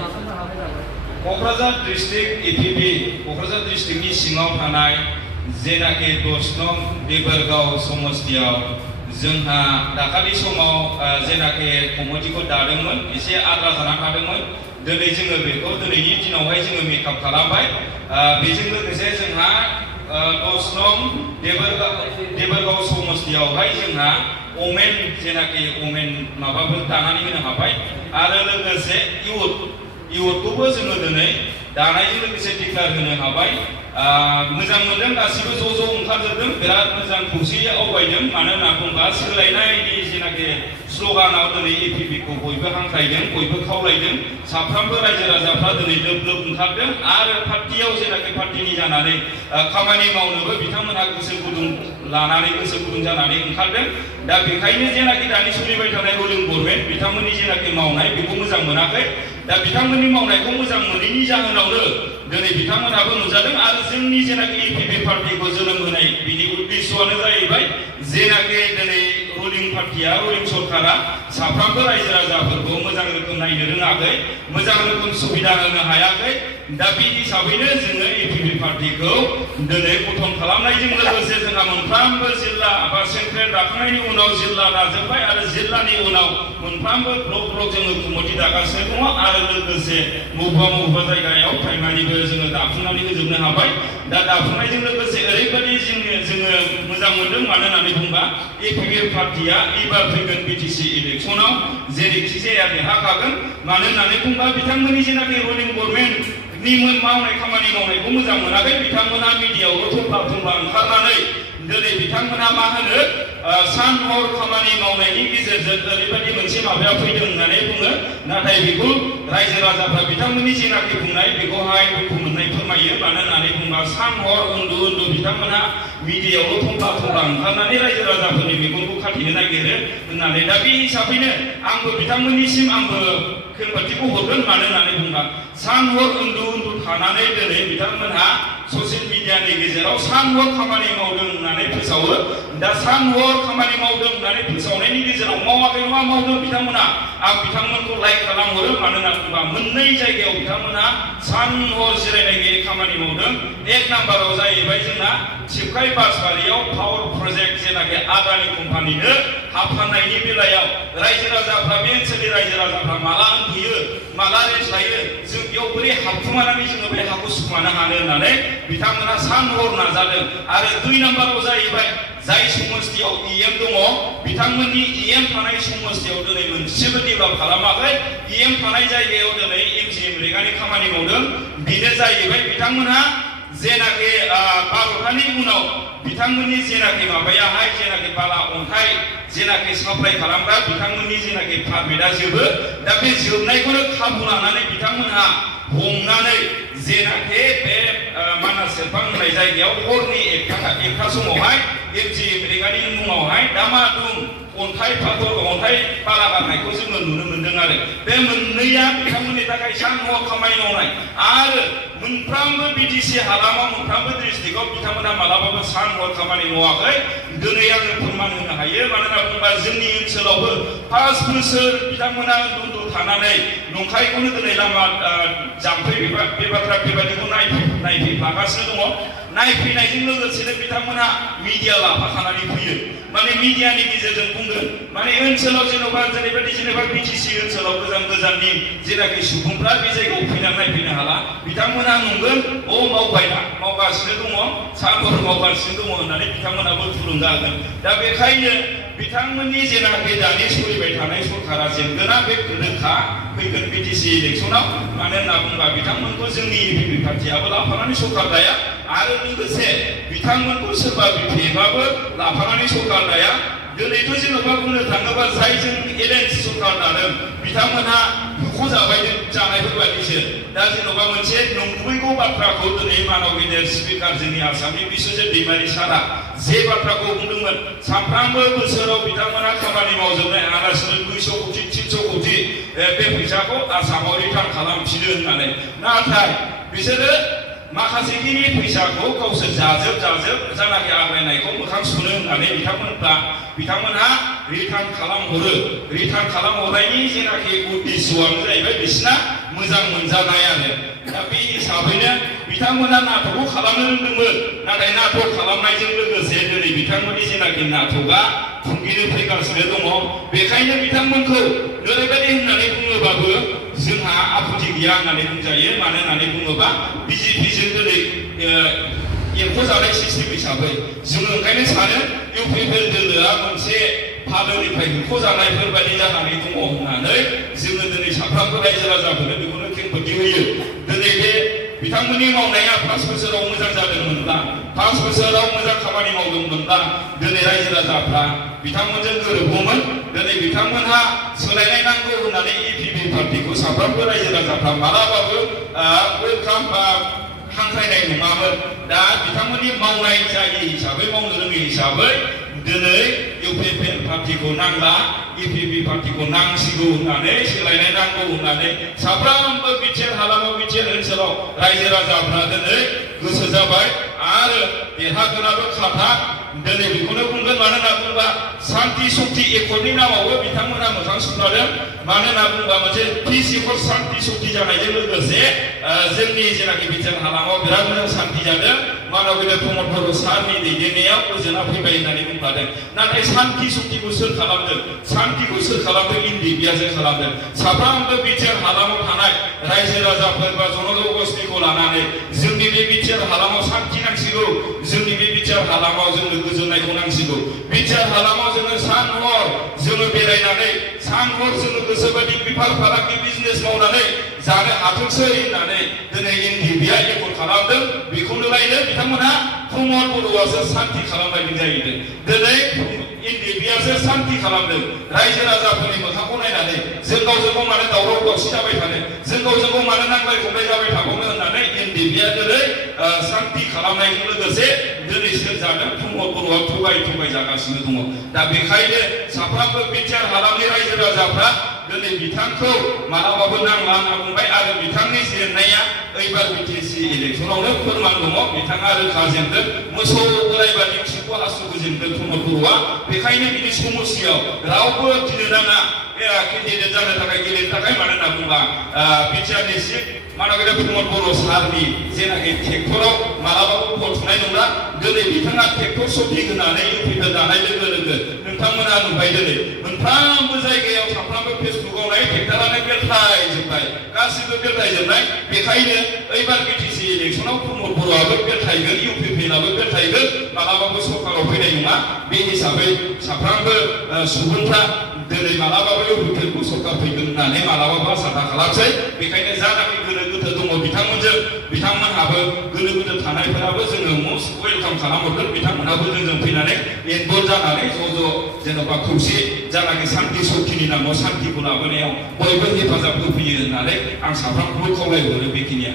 Kokrajhar district एपिबि Kokrajhar डिस्ट्रिक्टनि सिङाव थानाय जेनाखि 10 नं देबोरगाव समस्तियाव जोंहा दाखालि समाव जेनाखि कमिटिखौ दादोंमोन एसे आद्रा जाना थादोंमोन दिनै जोङो बेखौ दिनैनि दिनावहाय जोङो मेकआप खालामबाय बेजों लोगोसे जोंहा 10 नं देबोरगाव समस्तियावहाय जोंहा ओमेन जेनाखि ओमेन माबाबो दानानै होनो हाबाय आरो लोगोसे इउथखौबो जोङो दिनै दानायजों लोगोसे टिक्लार होनो हाबाय मोजां मोनदों गासिबो ज' ओंखारजोबदों बिराद मोजां खौसेयै आवगायदों मानो होनना बुङोब्ला सोलायनायनि जेनाखि स्ल'गानाव दिनै एपिबिखौ बयबो हांख्रायदों बयबो खावलायदों साफ्रोमबो रायजो राजाफ्रा दिनै लोब ओंखारदों आरो पार्टियाव जेनाखि पार्टिनि जानानै खामानि मावनोबो बिथांमोनहा गोसो गुदुं जानानै ओंखारदों दा बेखायनो जेनाखि दानि सोलिबाय थानाय रुलिं गभर्नमेन्ट बिथांमोननि जेनाखि मावनाय बेखौ मोजां मोनाखै दा बिथांमोननि मावनायखौ मोजां मोनैनि जाहोनावनो दिनै बिथांमोनहाबो नुजादों आरो जोंनि जेनाखि एपिबि पार्टिखौ जोनोम होनाय बिनि उद्देश्यआनो जाहैबाय जेनाखि दिनै रुलिं पार्टिया रुलिं सरकारा साफ्रोमबो रायजो राजाफोरखौ मोजां रोखोम नायनो रोङाखै मोजां रोखोम सुबिदा होनो हायाखै दा बे हिसाबैनो जोङो एपिबि पार्टिखौ दिनै गठन खालामनायजों लोगोसे जोंहा मोनफ्रोमबो जिल्ला बा सेन्ट्रेल दाखांनायनि उनाव जिल्ला दाजोबबाय आरो जिल्लानि उनाव मोनफ्रोमबो ब्लक जोङो कमिटि दागासिनो दङ आरो लोगोसे बबेबा जायगायाव प्राइमारिबो जोङो दाफुंनानै होजोबनो हाबाय दा दाफुंनायजों लोगोसे ओरैबायदि जोङो मोजां मोनदों मानो होननानै बुङोबा एपिबि पार्टिया एबार फैगोन बिटिसि इलेक्सनाव जेरैखि जाया देरहाखागोन मानो होननानै बुङोबा बिथांमोननि जेनाखि रुलिं गभर्नमेन्टनि खामानि मावनायखौ मोजां मोनाखै बिथांमोना मिडियायावल' थफ्ला ओंखारनानै दिनै बिथांमोना मा होनो सान हर खामानि मावनायनि गेजेरजों ओरैबायदि मोनसे माबाया फैदों होननानै बुङो नाथाय बेखौ रायजो राजाफ्रा बिथांमोननि जेनाखि बुंनाय बेखौहाय दुखु मोननाय फोरमायो मानो होननानै बुङोबा सान हर उन्दु बिथांमोना मिडियायावल' थफ्ला ओंखारनानै रायजो राजाफोरनि मेगनखौ खाथेनो नागिरो होननानै दा बे हिसाबैनो आंबो बिथांमोननिसिम आंबो खेंफोरथिखौ हरगोन मानो होननानै बुङोबा सान हर उन्दु थानानै दिनै बिथांमोनहा ससियेल मिडियानि गेजेराव सान हर खामानि मावदों होननानै फोसावो दा सान हर खामानि मावदों होननानै फोसावनायनि गेजेराव मावाखै नङा मावदों बिथांमोना आं बिथांमोनखौ लाइक खालामहरो मानो होनना बुङोबा मोननै जायगायाव बिथांमोना सान हर जिरायनाय गैयै खामानि मावदों एक नाम्बाराव जाहैबाय जोंना सिबखाय बासबारियाव पावार प्रजेक्ट जेनाखि आदानि कम्पानिनो हा फाननायनि बेलायाव रायजो राजाफ्रा बे ओनसोलनि रायजो राजाफ्रा माला उन्दुयो माला रेस्ट लायो जों बेयाव बोरै हाबखुमानानै जोङो बे हाखौ सुखुमानो हानो होननानै बिथांमोना सान हर नाजादों आरो 2 नाम्बाराव जाहैबाय जाय समस्तियाव इएम दङ बिथांमोननि इएम थानाय समस्तियाव दिनै मोनसेबो डेभेलप खालामाखै इएम थानाय जायगायाव दिनै एमजिएम रेगानि खामानि मावदों बेनो जाहैबाय बिथांमोनहा जेनाखि 12तानि उनाव बिथांमोननि जेनाखि माबायाहाय जेनाखि बाला अन्थाइ जेनाखि साप्लाइ खालामग्रा बिथांमोननि जेनाखि पारमिटआ जोबो दा बे जोबनायखौनो खाबु लानानै बिथांमोनहा हमनानै जेनाखि बे मानास सेरफां होननाय जायगायाव हरनि एकथा समावहाय एमजिएम रेगानि मुङावहाय दामादुम अन्थाइ बाला गारनायखौ जोङो नुनो मोनदों आरो बे मोननैया बिथांमोननि थाखाय सान हर खामानि मावनाय आरो मोनफ्रोमबो बिटिसि हालामाव मोनफ्रोमबो डिस्ट्रिक्टआव बिथांमोना मालाबाबो सान हर खामानि मावाखै दिनै आङो फोरमान होनो हायो मानोना बुङोबा जोंनि ओनसोलावबो 5 बोसोर बिथांमोना उन्दु थानानै नंखायखौनो दिनै लामा जाम्फै बे बाथ्रा बेबादिखौ नायफैफागासिनो दङ नायफैनायजों लोगोसेनो बिथांमोना मिडिया लाफाखानानै फैयो माने मिडियानि गेजेरजों बुंगोन माने ओनसोलाव जेनेबा बिटिसि ओनसोलाव गोजाननि जेनाखि सुबुंफ्रा बे जायगायाव फैनानै नायफैनो हाला बिथांमोना नुगोन मावगासिनो दङ सानहर मावगासिनो दङ होननानै बिथांमोनाबो थुलुंगा होगोन दा बेखायनो बिथांमोननि जेनाखि दानि सोलिबाय थानाय सरकारा जेनगोना बे रोखा फैगोन बिटिसि इलेक्सनाव मानो होनना बुङोबा बिथांमोनखौ जोंनि एपिबि पार्टियाबो लाफानानै सरकार दाया आरो लोगोसे बिथांमोनखौ सोरबा बिपिएफआबो लाफानानै सरकार दाया दिनैथ' जेन'बा बुंनो थाङोबा जायजों एलायन्स सरकार दादों बिथांमोनहा दुखुजाबाय जानायफोरबायदिसो दा जेन'बा मोनसे नंगुबैगौ बाथ्राखौ दिनै मानव गेदेर स्पिकार जोंनि आसामनि बिश्वजित दैमारि सारा जे बाथ्राखौ बुंदोंमोन सानफ्रामबो बोसोराव बिथांमोना खामानि मावजोबनाय आगासिनो 200 कोटि 300 कोटि बे फैसाखौ आसामाव रिटार्न खालामफिनो होननानै नाथाय बिसोरो माखासेखिनि फैसाखौ गावसोर जाजोब जानाखि आग्लायनायखौ मोखां सुनो होननानै बिथांमोनहा रिटार्न खालामहरो रिटार्न खालामहरनायनि जेनाखि उद्देश्यआनो जाहैबाय बिसिना मोजां मोनजानाय आरो दा बे हिसाबैनो बिथांमोना नाटकखौ खालामनो रोंदोंमोन नाथाय नाटक खालामनायजों लोगोसे दिनै बिथांमोननि जेनाखि नाटकआ थुंगेनो फैगासिनो दङ बेखायनो बिथांमोनखौ ओरैबायदि होननानै बुङोबाबो जोंहा आपत्ति गैया होननानै बुंजायो मानो होननानै बुङोबा बिजेपिजों दिनै एम्फौ जानाय सिस्टेम हिसाबै जोङो ओंखायनो सानो इउपिपिएल दोलोआ मोनसे फालोनिफ्राय होख' जानायफोर बायदि जानानै दङ होननानै जोङो दिनै साफ्रोमबो रायजो राजाफोरनो बेखौनो खेंफोरथि होयो दिनै बे बिथांमोननि मावनाया 5 बोसोराव मोजां जादोंमोनब्ला 5 बोसोराव मोजां खामानि मावदोंमोनब्ला दिनै रायजो राजाफ्रा बिथांमोनजों गोरोबगौमोन दिनै बिथांमोनहा सोलायनाय नांगौ होननानै इपिपि पार्टिखौ साफ्रोमबो रायजो राजाफ्रा मालाबाबो वेलकाम बा हांख्रायनाय नङामोन दा बिथांमोननि मावनाय जायै हिसाबै मावनो रोङै हिसाबै दिनै इउपिपिएल पार्टिखौ नांला इपिपि पार्टिखौ नांसिगौ होननानै सोलायनाय नांगौ होननानै साफ्रोमबो बिटिआर हालामाव बिटिआर ओनसोलाव रायजो राजाफ्रा दिनै गोसो जाबाय आरो देरहागोनाबो खाथा दिनै बेखौनो बुंगोन मानो होनना बुङोबा शान्ति शक्ति एकर्डनि नामावबो बिथांमोना मोखां सुनादों मानो होनना बुङोबा मोनसे पिस एकर्ड शान्ति शक्ति जानायजों लोगोसे जोंनि जेनाखि बिटिआर हालामाव बिराद मोजां शान्ति जादों मानबीय प्रमद बर' सारनि दैदेननायाव गोजोना फैबाय होननानै बुंखादों नाथाय शान्ति शक्तिखौ सोर खालामदों शान्तिखौ सोर खालामदों इन्डियासो खालामदों साफ्रोमबो बिटिआर हालामाव थानाय रायजो राजाफोर बा जनगोष्ठीखौ लानानै जोंनि बे बिटिआर हालामाव शान्ति नांसिगौ जोंनि बे बिटिआर हालामाव जोंनो गोजोननायखौ नांसिगौ बिटिआर हालामाव जोङो सान हर जोङो बेरायनानै सान हर जोङो गोसोबायदि बेफार फालांगि बिजनेस मावनानै जानो हाथोंसै होननानै दिनै इन्डिया एकर्ड खालामदों बेखौनो लायनो बिथांमोनहा प्रमद बर'आसो शान्ति खालामनायनि जाहैदों दिनै इन्डियासो शान्ति खालामदों रायजो राजाफोरनि मोखांखौ नायनानै जों गावजों गाव मानो दावराव दावसि जाबाय थानो जों गावजों गाव मानो नांलाय खमलाय जाबाय थाबावनो होननानै इन्डिया दिनै शान्ति खालामनायजों लोगोसे दिनै सोर जादों प्रमद बर'आ थगाय जागासिनो दङ दा बेखायनो साफ्रोमबो बिटिआर हालामनि रायजो राजाफ्रा दिनै बिथांखौ मालाबाबो नांला होनना बुंबाय आरो बिथांनि जेननाया एबार बिटिसि इलेक्सनावनो फोरमान दङ बिथाङा रोखा जेनदों मोसौ बोराय बादि खिखौ हासुखौ जेनदों प्रमद बर'आ बेखायनो बिनि समस्यायाव रावबो गिनो नाङा केन्डिडेट जानो थाखाय गेलेनो थाखाय मानो होनना बुङोबा बिटिआरनि चिफ मानबीय प्रमद बर' सारनि जेनाखि ट्रेक्टराव मालाबाबो भट थुनाय नंला दिनै बिथाङा ट्रेक्टर सफि होनानै इउपिपिएल दानाय लोगो लोगो नोंथांमोना नुबाय दिनै मोनफ्रोमबो जायगायाव साफ्रोमबो फेसबुकाव नाय ट्रेक्टरानो बेलथायजोबनाय गासिबो बेलथायजोबनाय बेखायनो एबार बिटिसि इलेक्सनाव प्रमद बर'आबो बेलथायगोन इउपिपिएलआबो बेलथायगोन मालाबाबो सरकाराव फैनाय नङा बे हिसाबै साफ्रोमबो सुबुंफ्रा दिनै मालाबाबो इउपिपिएलखौ सरकार फैगोन होननानै मालाबाबो आसा खालामसै बेखायनो जानाखि गोनो गोथो दङ बिथांमोनजों बिथांमोनहाबो गोनो गोथो थानायफोराबो जोङो मस्ट वेलकाम खालामहरगोन बिथांमोनहाबो जोंजों फैनानै इनभल्भ जानानै ज' जेन'बा खौसे जानाखि शान्ति शक्तिनि नामाव शान्तिखौ लाबोनायाव बयबो हेफाजाब होफैयो होननानै आं साफ्रोमखौबो खावलायहरो बेखिनिया